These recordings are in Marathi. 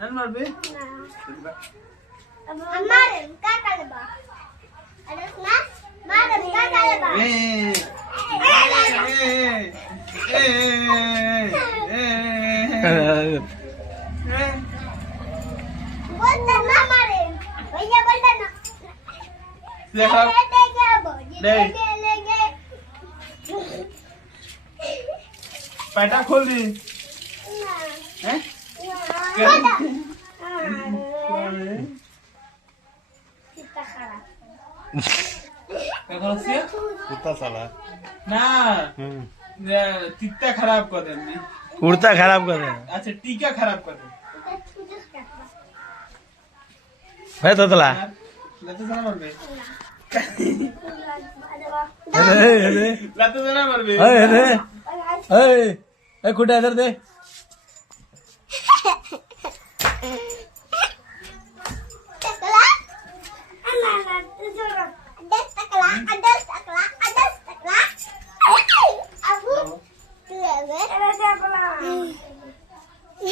नन मारबे मारे का कालबा अरे ना मारे का कालबा बोलता ना मारे भैया बोलता ना देखो ले पैटा खोल दी हैं क्या करो से कुत्ता साला ना तित्ता खराब कर दे कुर्ता खराब कर दे अच्छा टीका खराब कर दे है तोतला लतो जना मरबे अरे लतो जना मरबे अरे ए कुठे इधर दे टकला ना तुझरा टकला टकला अबू तुझे टकला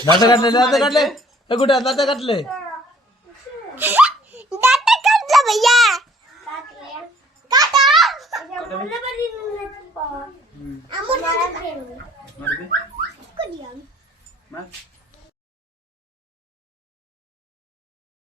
दात काटले ए कुठे दात काटले दात काटला भैया काटा बोले बरी अमर मरबे को दिया मार